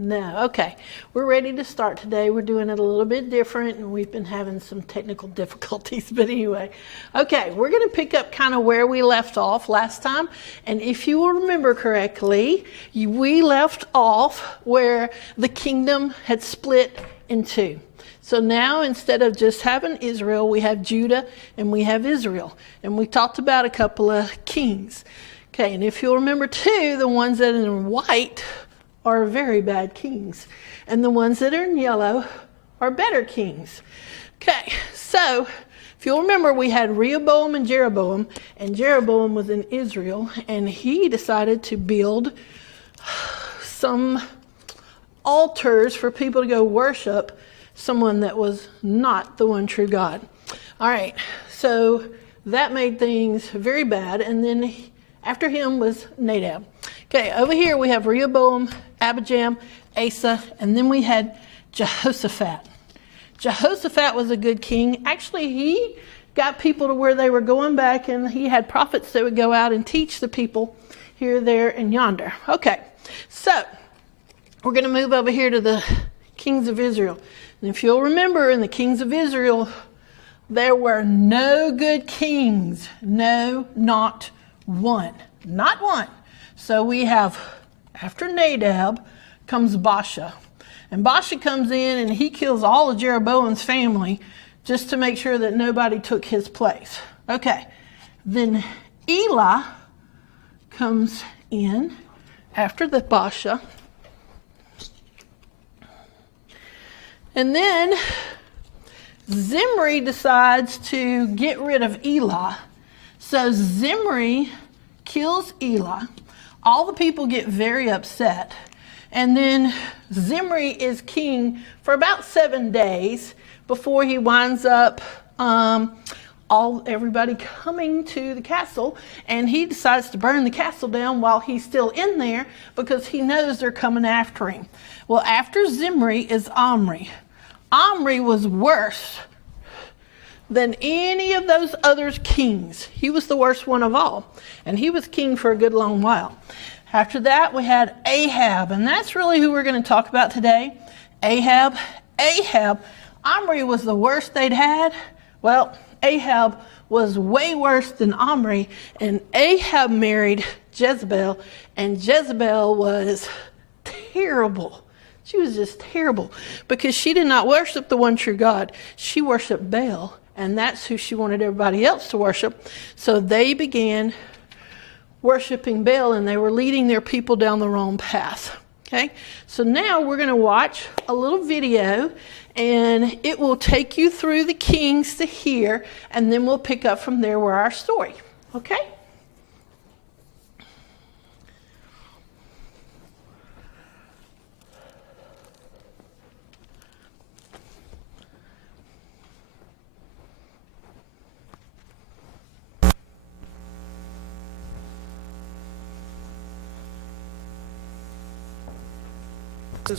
No. Okay. We're ready to start today. We're doing it a little bit different, and we've been having some technical difficulties. But anyway, okay, we're going to pick up kind of where we left off last time. And if you will remember correctly, we left off where the kingdom had split in two. So now instead of just having Israel, we have Judah and we have Israel. And we talked about a couple of kings. Okay, and if you'll remember too, the ones that are in white are very bad kings. And the ones that are in yellow are better kings. Okay, so if you'll remember, we had Rehoboam and Jeroboam was in Israel, and he decided to build some altars for people to go worship someone that was not the one true God. All right, so that made things very bad, and then after him was Nadab. Okay, over here we have Rehoboam, Abijam, Asa, and then we had Jehoshaphat. Jehoshaphat was a good king. Actually, he got people to where they were going back, and he had prophets that would go out and teach the people here, there, and yonder. Okay, so we're going to move over here to the kings of Israel. And if you'll remember, in the kings of Israel, there were no good kings. No, not one. Not one. So we have, after Nadab, comes Baasha. And Baasha comes in and he kills all of Jeroboam's family just to make sure that nobody took his place. Okay. Then Elah comes in after the Baasha. And then Zimri decides to get rid of Elah. So Zimri kills Elah. All the people get very upset. And then Zimri is king for about 7 days before he winds up everybody coming to the castle, and he decides to burn the castle down while he's still in there because he knows they're coming after him. Well, after Zimri is Omri. Omri was worse than any of those other kings. He was the worst one of all. And he was king for a good long while. After that, we had Ahab. And that's really who we're going to talk about today. Ahab. Omri was the worst they'd had. Well, Ahab was way worse than Omri. And Ahab married Jezebel. And Jezebel was terrible. She was just terrible because she did not worship the one true God. She worshiped Baal. And that's who she wanted everybody else to worship. So they began worshiping Baal, and they were leading their people down the wrong path. Okay? So now we're going to watch a little video, and it will take you through the kings to here, and then we'll pick up from there where our story. Okay?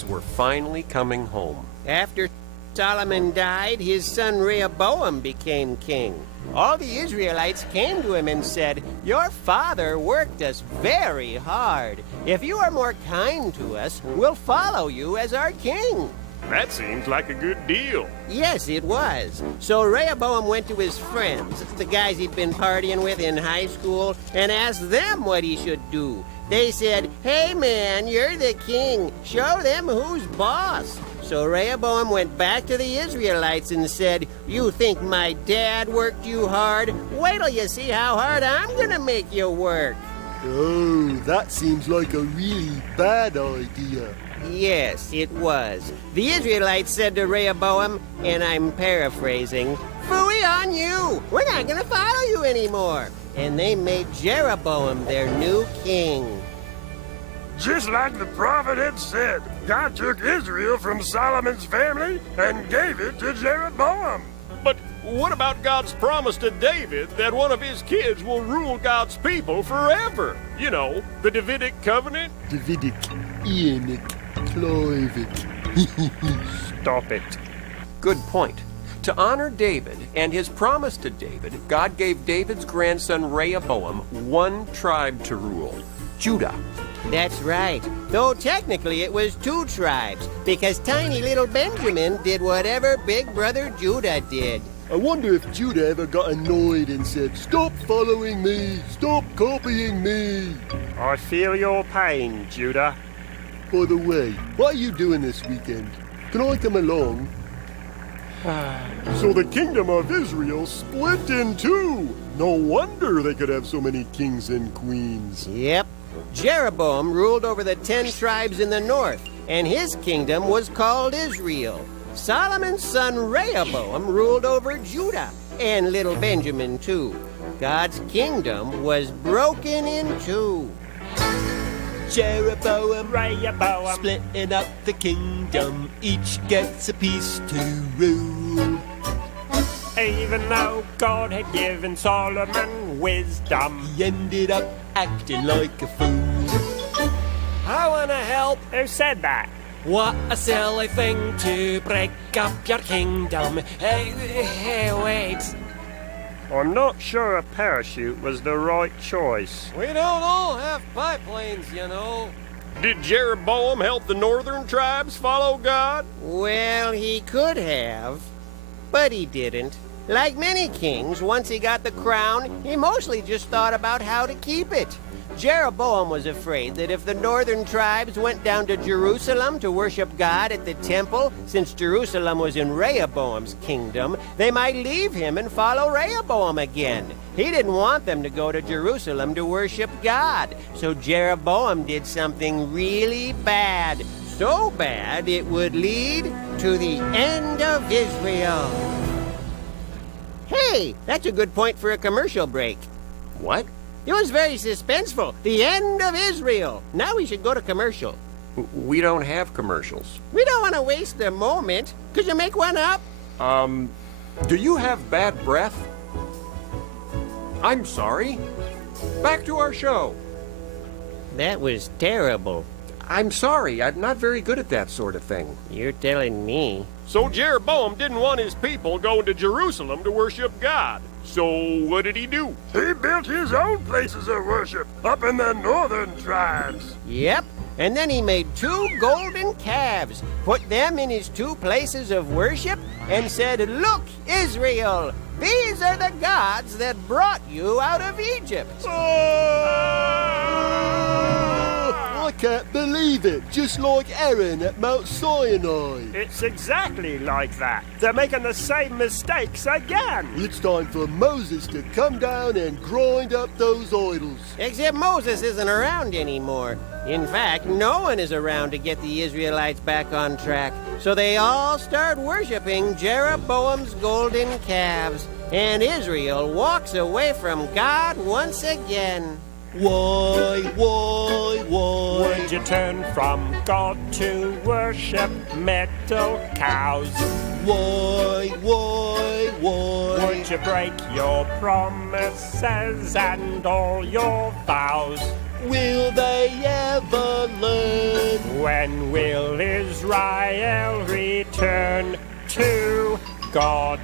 Were finally coming home. After Solomon died, his son Rehoboam became king. All the Israelites came to him and said, "Your father worked us very hard. If you are more kind to us, we'll follow you as our king." That seems like a good deal. Yes, it was. So Rehoboam went to his friends, the guys he'd been partying with in high school, and asked them what he should do. They said, "Hey man, you're the king. Show them who's boss." So Rehoboam went back to the Israelites and said, "You think my dad worked you hard? Wait till you see how hard I'm gonna make you work." Oh, that seems like a really bad idea. Yes, it was. The Israelites said to Rehoboam, and I'm paraphrasing, "Phooey on you! We're not gonna follow you anymore." And they made Jeroboam their new king. Just like the prophet had said, God took Israel from Solomon's family and gave it to Jeroboam. But what about God's promise to David that one of his kids will rule God's people forever? You know, the Davidic covenant? Davidic, Ianic, Cloivic. Stop it. Good point. To honor David and his promise to David, God gave David's grandson Rehoboam one tribe to rule, Judah. That's right. Though technically it was 2 tribes, because tiny little Benjamin did whatever big brother Judah did. I wonder if Judah ever got annoyed and said, "Stop following me! Stop copying me!" I feel your pain, Judah. By the way, what are you doing this weekend? Can I come along? So the kingdom of Israel split in 2. No wonder they could have so many kings and queens. Yep. Jeroboam ruled over the 10 tribes in the north, and his kingdom was called Israel. Solomon's son Rehoboam ruled over Judah, and little Benjamin too. God's kingdom was broken in 2. Jeroboam, Rehoboam, splitting up the kingdom, each gets a piece to rule. even though God had given Solomon wisdom, He ended up acting like a fool. I wanna help. who said that? What a silly thing to break up your kingdom. Hey, wait. I'm not sure a parachute was the right choice. We don't all have biplanes, you know. Did Jeroboam help the northern tribes follow God? Well, he could have, but he didn't. Like many kings, once he got the crown, he mostly just thought about how to keep it. Jeroboam was afraid that if the northern tribes went down to Jerusalem to worship God at the temple, since Jerusalem was in Rehoboam's kingdom, they might leave him and follow Rehoboam again. He didn't want them to go to Jerusalem to worship God, so Jeroboam did something really bad. So bad it would lead to the end of Israel. Hey, that's a good point for a commercial break. What? It was very suspenseful. The end of Israel. Now we should go to commercial. We don't have commercials. We don't want to waste a moment. Could you make one up? Do you have bad breath? I'm sorry. Back to our show. That was terrible. I'm sorry. I'm not very good at that sort of thing. You're telling me. So Jeroboam didn't want his people going to Jerusalem to worship God. So what did he do? He built his own places of worship up in the northern tribes. Yep. And then he made 2 golden calves, put them in his 2 places of worship, and said, "Look, Israel, these are the gods that brought you out of Egypt." I can't believe it. Just like Aaron at Mount Sinai. It's exactly like that. They're making the same mistakes again. It's time for Moses to come down and grind up those idols. Except Moses isn't around anymore. In fact, no one is around to get the Israelites back on track. So they all start worshiping Jeroboam's golden calves. And Israel walks away from God once again. Why? Would you turn from God to worship metal cows? Why? Would you break your promises and all your vows? Will they ever learn? When will Israel return to God?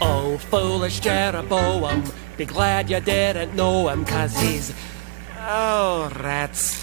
Oh, foolish Jeroboam, be glad you didn't know him, 'cause he's... Oh, rats.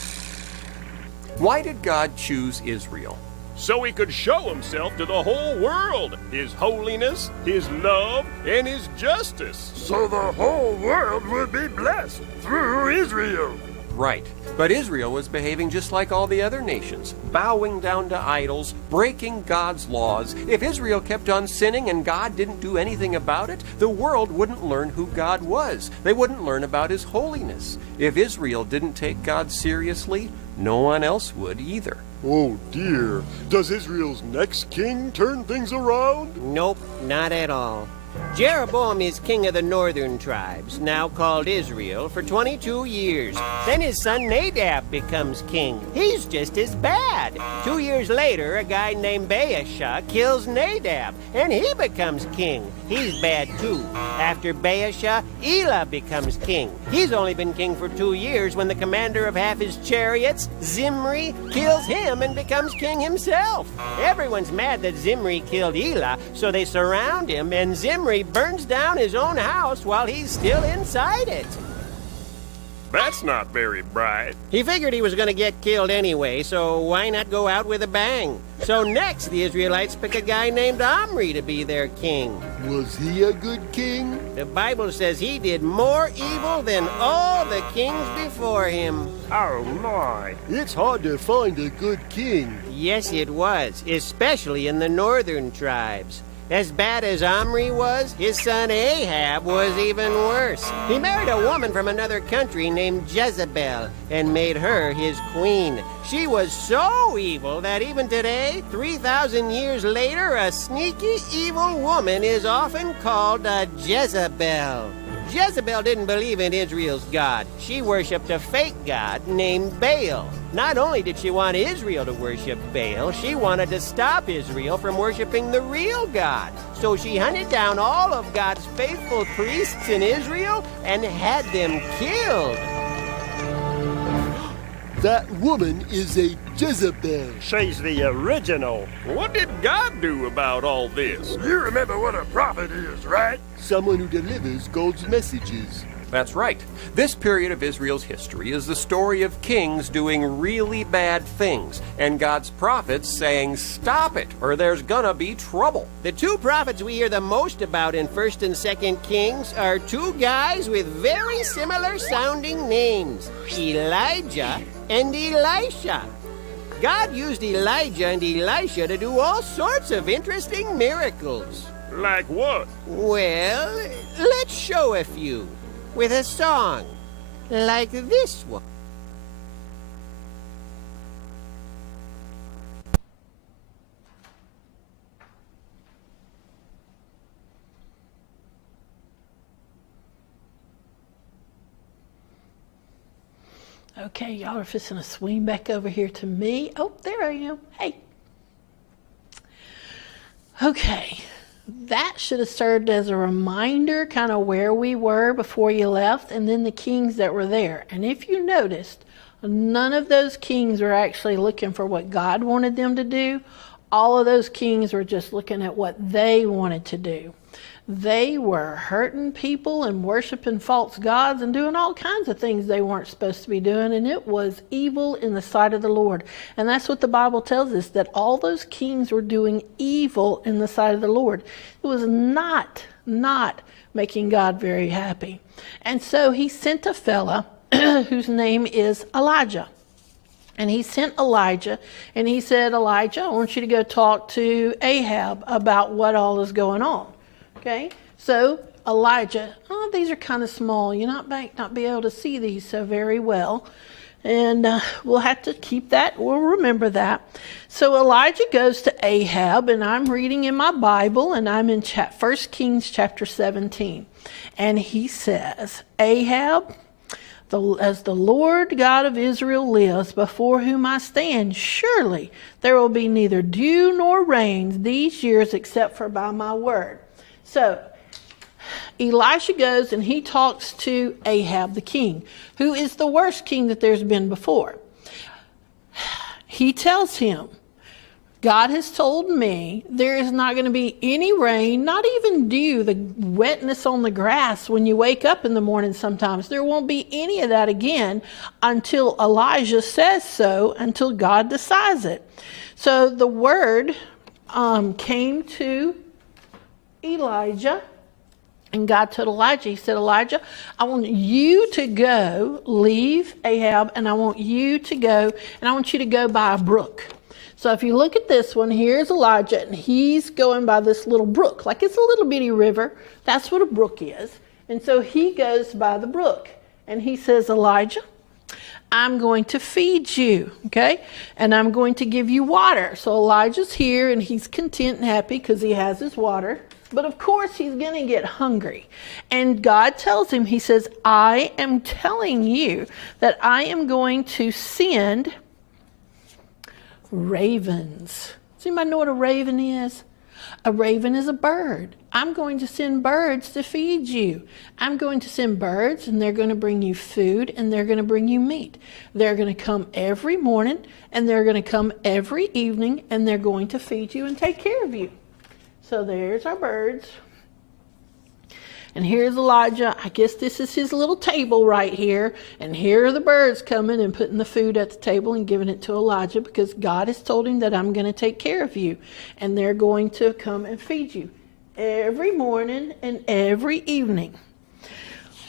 Why did God choose Israel? So he could show himself to the whole world, his holiness, his love, and his justice. So the whole world would be blessed through Israel. Right. But Israel was behaving just like all the other nations, bowing down to idols, breaking God's laws. If Israel kept on sinning and God didn't do anything about it, the world wouldn't learn who God was. They wouldn't learn about his holiness. If Israel didn't take God seriously, no one else would either. Oh dear. Does Israel's next king turn things around? Nope, not at all. Jeroboam is king of the northern tribes, now called Israel, for 22 years. Then his son Nadab becomes king. He's just as bad. 2 years later, a guy named Baasha kills Nadab, and he becomes king. He's bad too. After Baasha, Elah becomes king. He's only been king for 2 years when the commander of half his chariots, Zimri, kills him and becomes king himself. Everyone's mad that Zimri killed Elah, so they surround him, and Zimri burns down his own house while he's still inside it. That's not very bright. He figured he was going to get killed anyway, so why not go out with a bang? So next, the Israelites pick a guy named Omri to be their king. Was he a good king? The Bible says he did more evil than all the kings before him. Oh, my. It's hard to find a good king. Yes, it was, especially in the northern tribes. As bad as Omri was, his son Ahab was even worse. He married a woman from another country named Jezebel and made her his queen. She was so evil that even today, 3,000 years later, a sneaky, evil woman is often called a Jezebel. Jezebel didn't believe in Israel's God. She worshipped a fake god named Baal. Not only did she want Israel to worship Baal, she wanted to stop Israel from worshiping the real God. So she hunted down all of God's faithful priests in Israel and had them killed. That woman is a Jezebel. She's the original. What did God do about all this? You remember what a prophet is, right? Someone who delivers God's messages. That's right. This period of Israel's history is the story of kings doing really bad things, and God's prophets saying, stop it, or there's gonna be trouble. The two prophets we hear the most about in 1st and 2nd Kings are two guys with very similar sounding names, Elijah and Elisha. God used Elijah and Elisha to do all sorts of interesting miracles. Like what? Well, let's show a few. With a song like this one. Okay, y'all are fixing to swing back over here to me. Oh, there I am. Hey. Okay. That should have served as a reminder kind of where we were before you left and then the kings that were there. And if you noticed, none of those kings were actually looking for what God wanted them to do. All of those kings were just looking at what they wanted to do. They were hurting people and worshiping false gods and doing all kinds of things they weren't supposed to be doing, and it was evil in the sight of the Lord. And that's what the Bible tells us, that all those kings were doing evil in the sight of the Lord. It was not making God very happy. And so he sent a fella whose name is Elijah. And he sent Elijah, and he said, Elijah, I want you to go talk to Ahab about what all is going on. Okay, so Elijah, oh, these are kind of small. You might not be able to see these so very well. And we'll have to keep that. We'll remember that. So Elijah goes to Ahab, and I'm reading in my Bible, and I'm in 1 Kings chapter 17. And he says, Ahab, as the Lord God of Israel lives, before whom I stand, surely there will be neither dew nor rain these years except for by my word. So Elisha goes and he talks to Ahab the king, who is the worst king that there's been before. He tells him, God has told me there is not going to be any rain, not even dew, the wetness on the grass when you wake up in the morning sometimes. There won't be any of that again until Elijah says so, until God decides it. So the word came to Elijah, and God told Elijah, he said, Elijah, I want you to go, leave Ahab, and I want you to go, and I want you to go by a brook. So if you look at this one, here's Elijah, and he's going by this little brook, like it's a little bitty river. That's what a brook is. And so he goes by the brook, and he says, Elijah, I'm going to feed you, okay? And I'm going to give you water. So Elijah's here, and he's content and happy because he has his water. But of course, he's going to get hungry. And God tells him, he says, I am telling you that I am going to send ravens. Does anybody know what a raven is? A raven is a bird. I'm going to send birds to feed you. I'm going to send birds, and they're going to bring you food, and they're going to bring you meat. They're going to come every morning, and they're going to come every evening, and they're going to feed you and take care of you. So there's our birds. And here's Elijah. I guess this is his little table right here. And here are the birds coming and putting the food at the table and giving it to Elijah, because God has told him that I'm going to take care of you. And they're going to come and feed you every morning and every evening.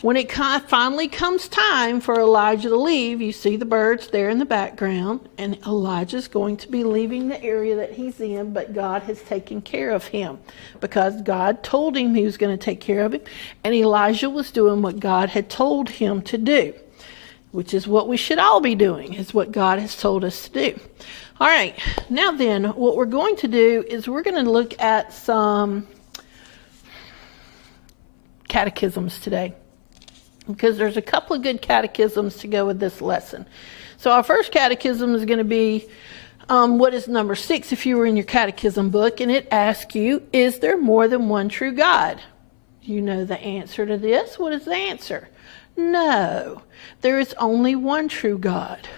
When it finally comes time for Elijah to leave, you see the birds there in the background, and Elijah's going to be leaving the area that he's in, but God has taken care of him because God told him he was going to take care of him, and Elijah was doing what God had told him to do, which is what we should all be doing, is what God has told us to do. All right, now then, what we're going to do is we're going to look at some catechisms today, because there's a couple of good catechisms to go with this lesson. So our first catechism is going to be, what is number 6 if you were in your catechism book, and it asks you, is there more than one true God? You know the answer to this. What is the answer? No, there is only one true God.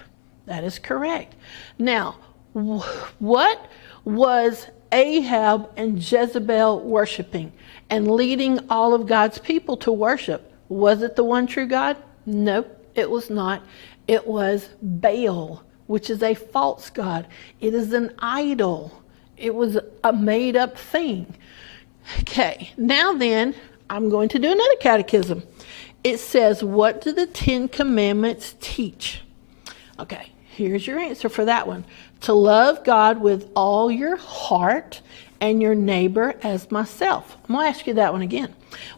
That is correct. Now, what was Ahab and Jezebel worshiping and leading all of God's people to worship? Was it the one true God? No, it was not. It was Baal, which is a false god. It is an idol. It was a made-up thing. Okay, now then, I'm going to do another catechism. It says, what do the 10 Commandments teach? Okay, here's your answer for that one. To love God with all your heart and your neighbor as myself. I'm going to ask you that one again.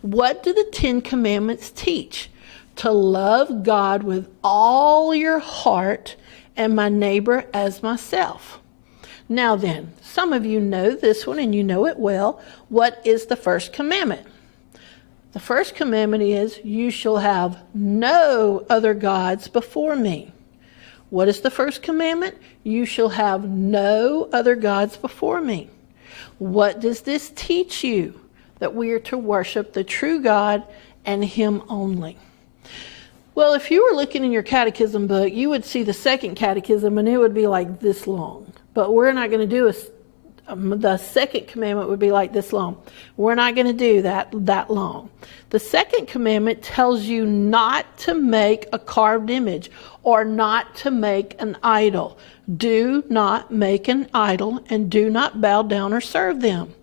What do the 10 Commandments teach? To love God with all your heart and my neighbor as myself. Now then, some of you know this one and you know it well. What is the first commandment? The first commandment is, you shall have no other gods before me. What is the first commandment? You shall have no other gods before me. What does this teach you? That we are to worship the true God and Him only. Well, if you were looking in your catechism book, you would see the second catechism, and it would be like this long. But we're not going to do the second commandment would be like this long. We're not going to do that long. The second commandment tells you not to make a carved image or not to make an idol. Do not make an idol and do not bow down or serve them.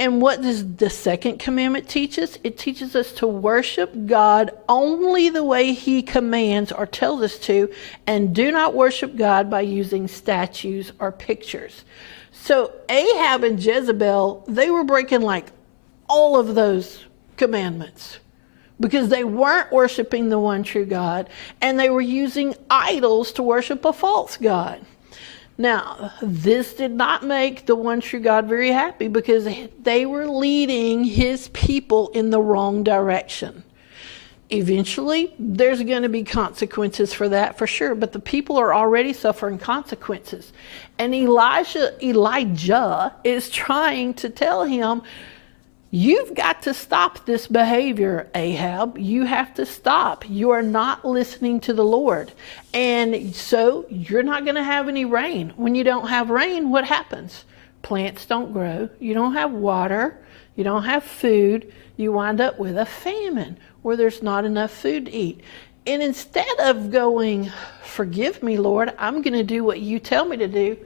And what does the second commandment teach us? It teaches us to worship God only the way He commands or tells us to, and do not worship God by using statues or pictures. So Ahab and Jezebel, they were breaking like all of those commandments because they weren't worshiping the one true God, and they were using idols to worship a false God. Now, this did not make the one true God very happy because they were leading His people in the wrong direction. Eventually, there's going to be consequences for that for sure, but the people are already suffering consequences. And Elijah is trying to tell him, you've got to stop this behavior, Ahab. You have to stop. You are not listening to the Lord. And so you're not going to have any rain. When you don't have rain, what happens? Plants don't grow. You don't have water. You don't have food. You wind up with a famine where there's not enough food to eat. And instead of going, forgive me, Lord, I'm going to do what you tell me to do,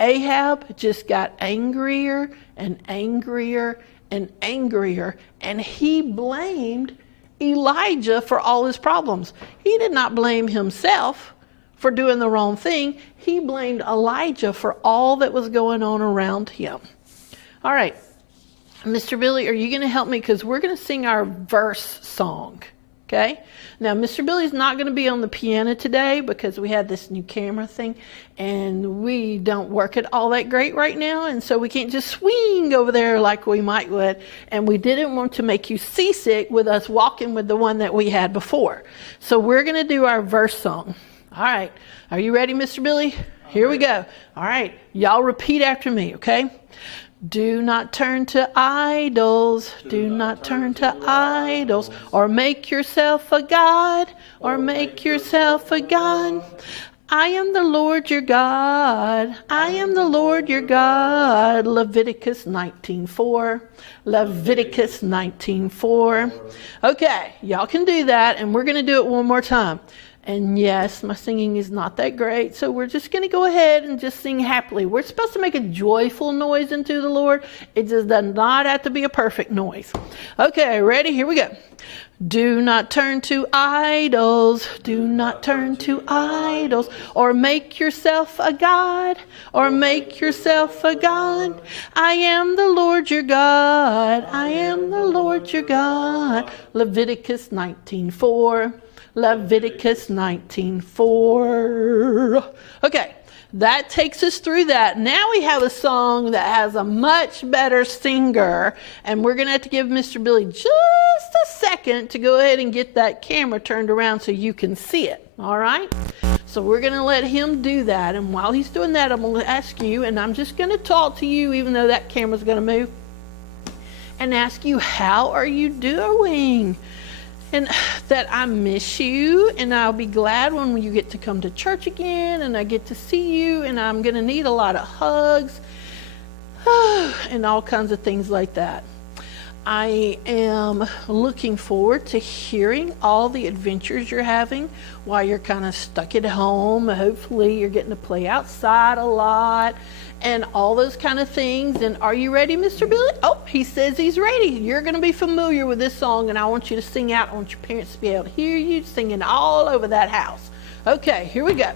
Ahab just got angrier and angrier and angrier, and he blamed Elijah for all his problems. He did not blame himself for doing the wrong thing. He blamed Elijah for all that was going on around him. All right, Mr. Billy, are you going to help me? Because we're going to sing our verse song. Okay? Now, Mr. Billy's not going to be on the piano today because we had this new camera thing and we don't work it all that great right now, and so we can't just swing over there like we might would, and we didn't want to make you seasick with us walking with the one that we had before. So we're going to do our verse song. All right. Are you ready, Mr. Billy? Here we go. All right. Y'all repeat after me, okay? Do not turn to idols, do not turn to idols, or make yourself a god, or make yourself a god. I am the Lord your God. I am the Lord your God. Leviticus 19:4. Leviticus 19:4. Okay, y'all can do that, and we're going to do it one more time. And yes, my singing is not that great, so we're just going to go ahead and just sing happily. We're supposed to make a joyful noise unto the Lord. It just does not have to be a perfect noise. Okay, ready? Here we go. Do not turn to idols, do not turn to idols, or make yourself a god, or make yourself a god. I am the Lord your God, I am the Lord your God. Leviticus 19:4, Leviticus 19:4. Okay. That takes us through that. Now we have a song that has a much better singer, and we're going to have to give Mr. Billy just a second to go ahead and get that camera turned around so you can see it. All right? So we're going to let him do that, and while he's doing that, I'm going to ask you, and I'm just going to talk to you even though that camera's going to move, and ask you, how are you doing? And that I miss you, and I'll be glad when you get to come to church again, and I get to see you, and I'm going to need a lot of hugs and all kinds of things like that. I am looking forward to hearing all the adventures you're having while you're kind of stuck at home. Hopefully you're getting to play outside a lot and all those kind of things. And are you ready, Mr. Billy? Oh, he says he's ready. You're going to be familiar with this song, and I want you to sing out. I want your parents to be able to hear you singing all over that house. Okay, here we go.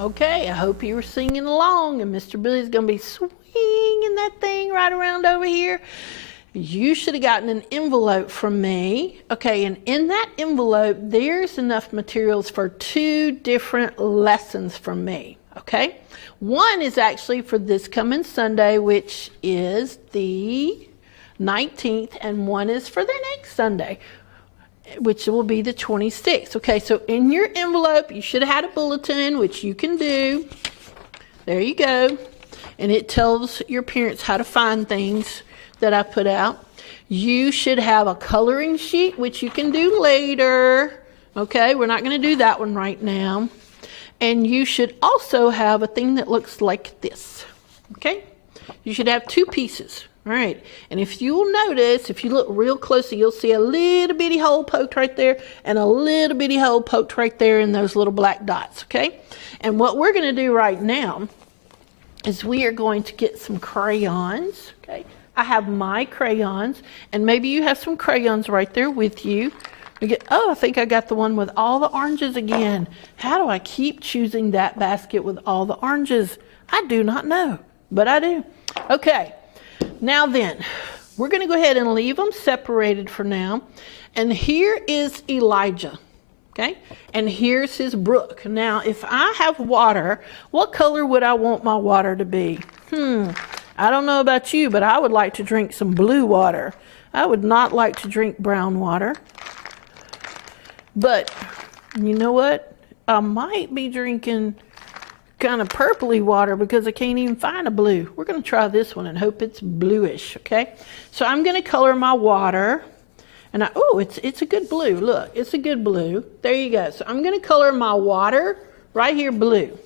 Okay, I hope you were singing along, and Mr. Billy's going to be swinging that thing right around over here. You should have gotten an envelope from me. Okay, and in that envelope, there's enough materials for 2 different lessons from me. Okay, one is actually for this coming Sunday, which is the 19th, and one is for the next Sunday. which will be the 26th. Okay, so in your envelope, you should have had a bulletin, which you can do. There you go. And it tells your parents how to find things that I put out. You should have a coloring sheet, which you can do later. Okay, we're not going to do that one right now. And you should also have a thing that looks like this. Okay, you should have 2 pieces. All right, and if you will notice, if you look real closely, you'll see a little bitty hole poked right there and a little bitty hole poked right there in those little black dots, okay? And what we're going to do right now is we are going to get some crayons, okay? I have my crayons, and maybe you have some crayons right there with you. Oh, I think I got the one with all the oranges again. How do I keep choosing that basket with all the oranges? I do not know, but I do. Okay. Now then, we're going to go ahead and leave them separated for now. And here is Elijah, okay? And here's his brook. Now, if I have water, what color would I want my water to be? I don't know about you, but I would like to drink some blue water. I would not like to drink brown water. But, you know what? I might be drinking kind of purpley water because I can't even find a blue. We're going to try this one and hope it's bluish, okay? So I'm going to color my water. And it's a good blue. Look, it's a good blue. There you go. So I'm going to color my water right here blue.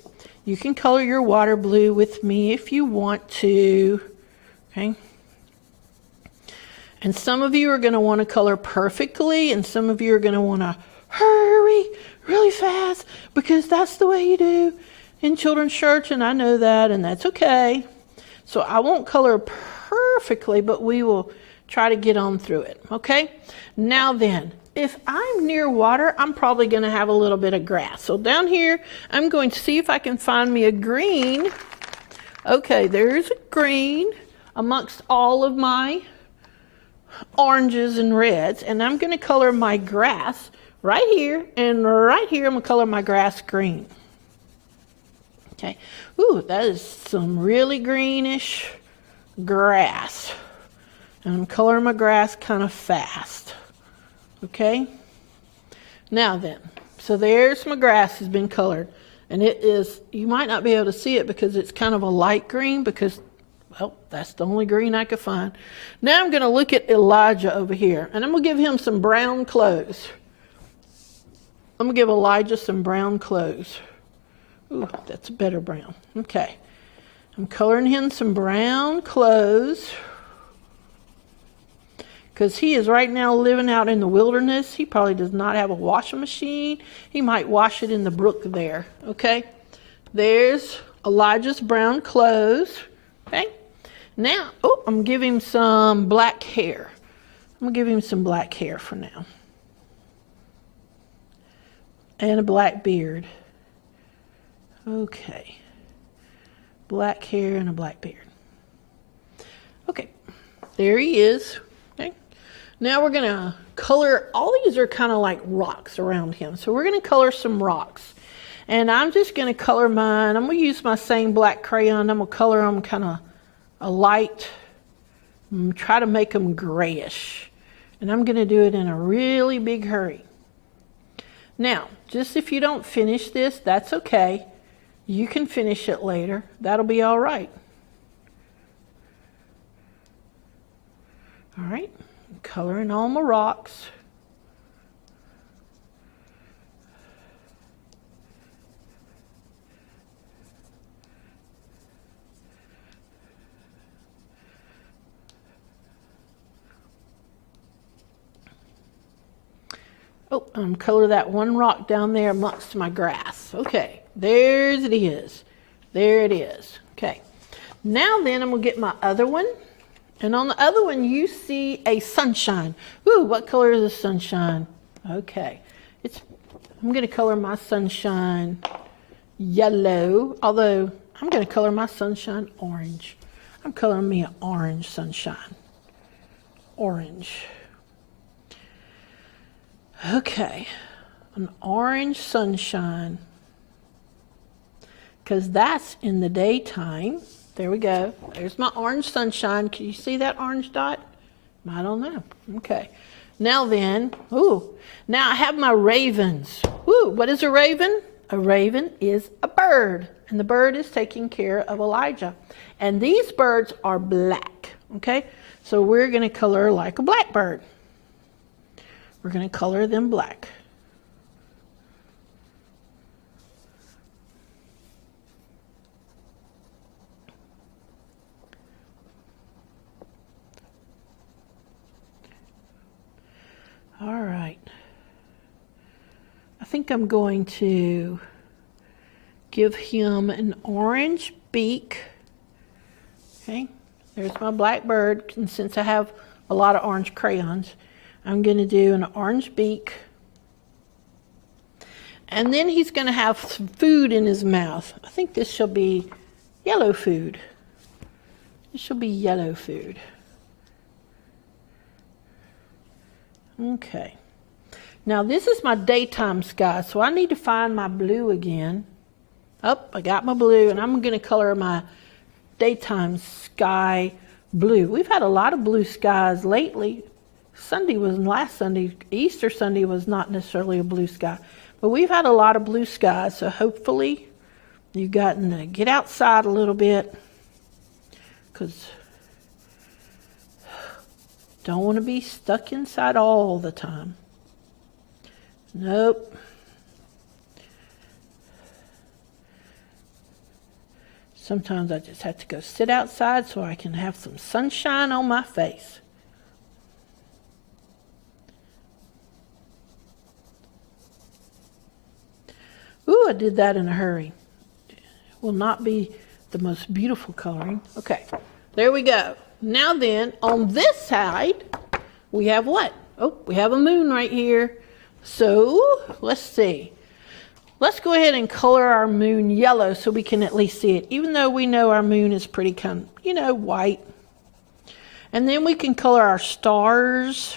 You can color your water blue with me if you want to, okay? And some of you are going to want to color perfectly, and some of you are going to want to hurry really fast because that's the way you do in children's church, and I know that, and that's okay. So I won't color perfectly, but we will try to get on through it, okay? Now then, if I'm near water, I'm probably going to have a little bit of grass. So down here, I'm going to see if I can find me a green. Okay, there's a green amongst all of my oranges and reds, and I'm going to color my grass right here, and right here I'm going to color my grass green. Okay. Ooh, that is some really greenish grass. And I'm coloring my grass kind of fast. Okay. Now then, so there's my grass has been colored. And it is, you might not be able to see it because it's kind of a light green because, well, that's the only green I could find. Now I'm going to look at Elijah over here. And I'm going to give him some brown clothes. I'm going to give Elijah some brown clothes. Ooh, that's a better brown. Okay. I'm coloring him some brown clothes because he is right now living out in the wilderness. He probably does not have a washing machine. He might wash it in the brook there. Okay. There's Elijah's brown clothes. Okay. Now, I'm going to give him some black hair. I'm going to give him some black hair for now. And a black beard. Okay. Black hair and a black beard. Okay. There he is. Okay. Now we're going to color, all these are kind of like rocks around him. So we're going to color some rocks. And I'm just going to color mine. I'm going to use my same black crayon. I'm going to color them kind of a light. Try to make them grayish. And I'm going to do it in a really big hurry. Now, just if you don't finish this, that's okay. You can finish it later. That'll be all right. All right. I'm coloring all my rocks. Oh, I'm color that one rock down there amongst my grass. Okay, there it is. There it is. Okay. Now then, I'm going to get my other one. And on the other one, you see a sunshine. Ooh, what color is the sunshine? Okay. I'm going to color my sunshine yellow. Although, I'm going to color my sunshine orange. I'm coloring me an orange sunshine. Orange. Okay, an orange sunshine, because that's in the daytime. There we go. There's my orange sunshine. Can you see that orange dot? I don't know. Okay. Now then, now I have my ravens. What is a raven? A raven is a bird, and the bird is taking care of Elijah. And these birds are black, okay? So we're going to color like a blackbird. We're going to color them black. All right. I think I'm going to give him an orange beak. Okay, there's my blackbird. And since I have a lot of orange crayons, I'm going to do an orange beak. And then he's going to have some food in his mouth. I think this shall be yellow food. This shall be yellow food. Okay. Now this is my daytime sky, so I need to find my blue again. Oh, I got my blue, and I'm going to color my daytime sky blue. We've had a lot of blue skies lately. Last Sunday, Easter Sunday was not necessarily a blue sky, but we've had a lot of blue skies, so hopefully you've gotten to get outside a little bit, because don't want to be stuck inside all the time. Nope. Sometimes I just have to go sit outside so I can have some sunshine on my face. Ooh, I did that in a hurry. Will not be the most beautiful coloring. Okay, there we go. Now then, on this side, we have what? Oh, we have a moon right here. So, let's see. Let's go ahead and color our moon yellow so we can at least see it, even though we know our moon is pretty kind of, white. And then we can color our stars.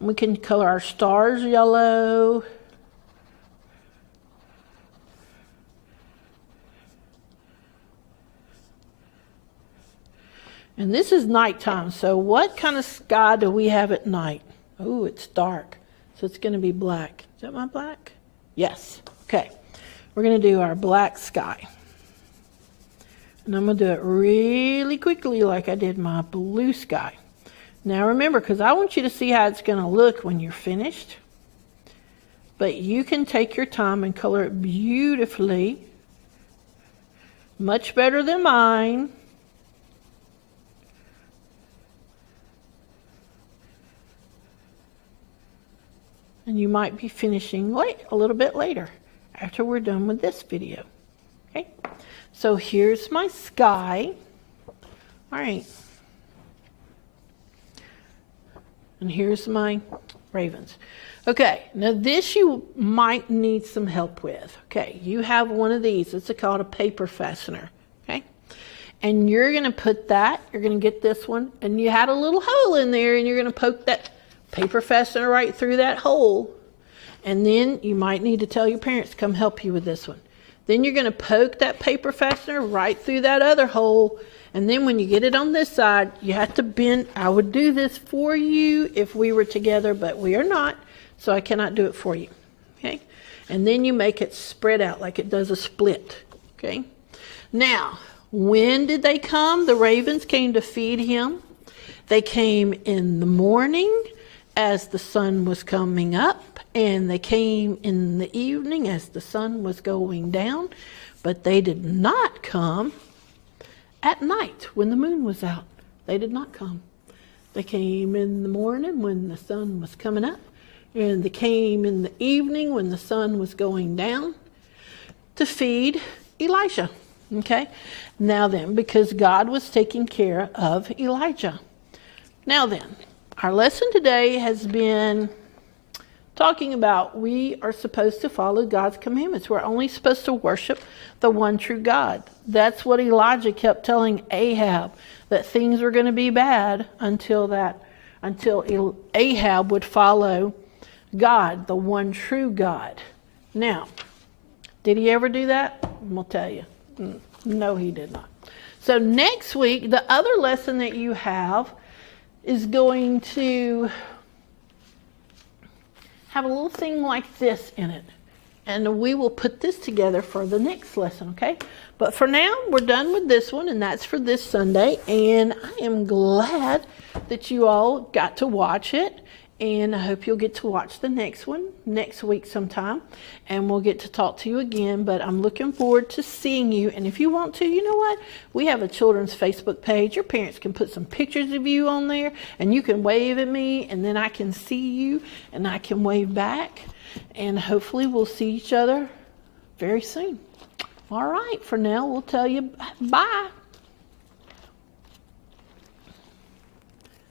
We can color our stars yellow. And this is nighttime, so what kind of sky do we have at night? Oh, it's dark, so it's going to be black. Is that my black? Yes. Okay. We're going to do our black sky. And I'm going to do it really quickly like I did my blue sky. Now remember, because I want you to see how it's going to look when you're finished. But you can take your time and color it beautifully. Much better than mine. And you might be finishing a little bit later after we're done with this video. Okay, so here's my sky. All right. And here's my ravens. Okay, now this you might need some help with. Okay, you have one of these. It's called a paper fastener. Okay, and you're going to put that, you're going to get this one, and you had a little hole in there, and you're going to poke that paper fastener right through that hole. And then you might need to tell your parents to come help you with this one. Then you're going to poke that paper fastener right through that other hole. And then when you get it on this side, you have to bend. I would do this for you if we were together, but we are not, so I cannot do it for you. Okay? And then you make it spread out like it does a split. Okay? Now, when did they come? The ravens came to feed him. They came in the morning as the sun was coming up, and they came in the evening as the sun was going down, but they did not come at night when the moon was out. They did not come. They came in the morning when the sun was coming up, and they came in the evening when the sun was going down to feed Elijah. Okay? Now then, because God was taking care of Elijah. Now then, our lesson today has been talking about we are supposed to follow God's commandments. We're only supposed to worship the one true God. That's what Elijah kept telling Ahab, that things were going to be bad until Ahab would follow God, the one true God. Now, did he ever do that? I'm going to tell you. No, he did not. So next week, the other lesson that you have is going to have a little thing like this in it. And we will put this together for the next lesson, okay? But for now, we're done with this one, and that's for this Sunday. And I am glad that you all got to watch it. And I hope you'll get to watch the next one next week sometime. And we'll get to talk to you again. But I'm looking forward to seeing you. And if you want to, you know what? We have a children's Facebook page. Your parents can put some pictures of you on there. And you can wave at me. And then I can see you. And I can wave back. And hopefully we'll see each other very soon. All right. For now, we'll tell you bye.